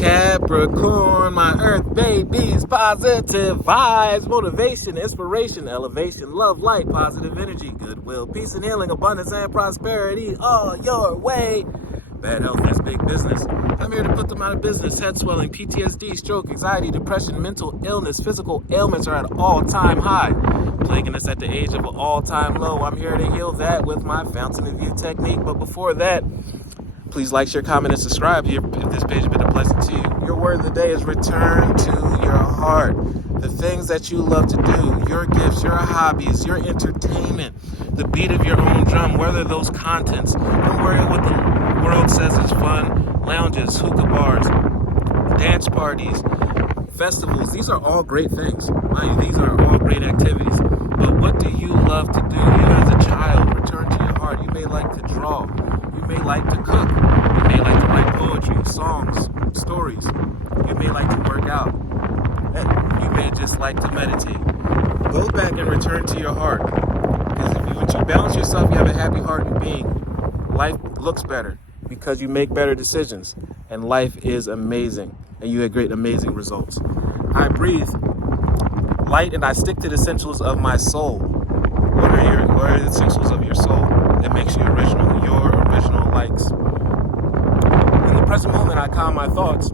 Capricorn, my earth babies, positive vibes, motivation, inspiration, elevation, love, light, positive energy, goodwill, peace and healing, abundance and prosperity all your way. Bad health is big business. I'm here to put them out of business. Head swelling, PTSD, stroke, anxiety, depression, mental illness, physical ailments are at all-time high. Plaguing us at the age of an all-time low. I'm here to heal that with my fountain of youth technique. But before that, please like, share, comment, and subscribe if this page has been a blessing to you. Your word of the day is return to your heart. The things that you love to do, your gifts, your hobbies, your entertainment, the beat of your own drum, whether those contents. Don't worry what the world says is fun. Lounges, hookah bars, dance parties, festivals. These are all great things. Mind you, these are all great activities. But what do you love to do? Even as a child, return to your heart. You may like to draw. You may like to cook. You may like to write poetry, songs, stories. You may like to work out. And you may just like to meditate. Go back and return to your heart. Because if you balance yourself, you have a happy heart and being, life looks better because you make better decisions. And life is amazing. And you have great, amazing results. I breathe light and I stick to the essentials of my soul. What are the essentials of your soul that makes you original, your original likes? In the present moment, I calm my thoughts.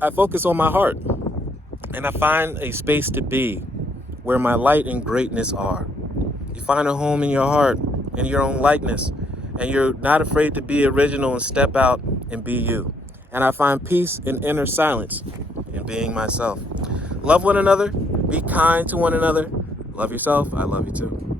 I focus on my heart. And I find a space to be where my light and greatness are. You find a home in your heart, in your own likeness. And you're not afraid to be original and step out and be you. And I find peace in inner silence in being myself. Love one another. Be kind to one another. Love yourself. I love you too.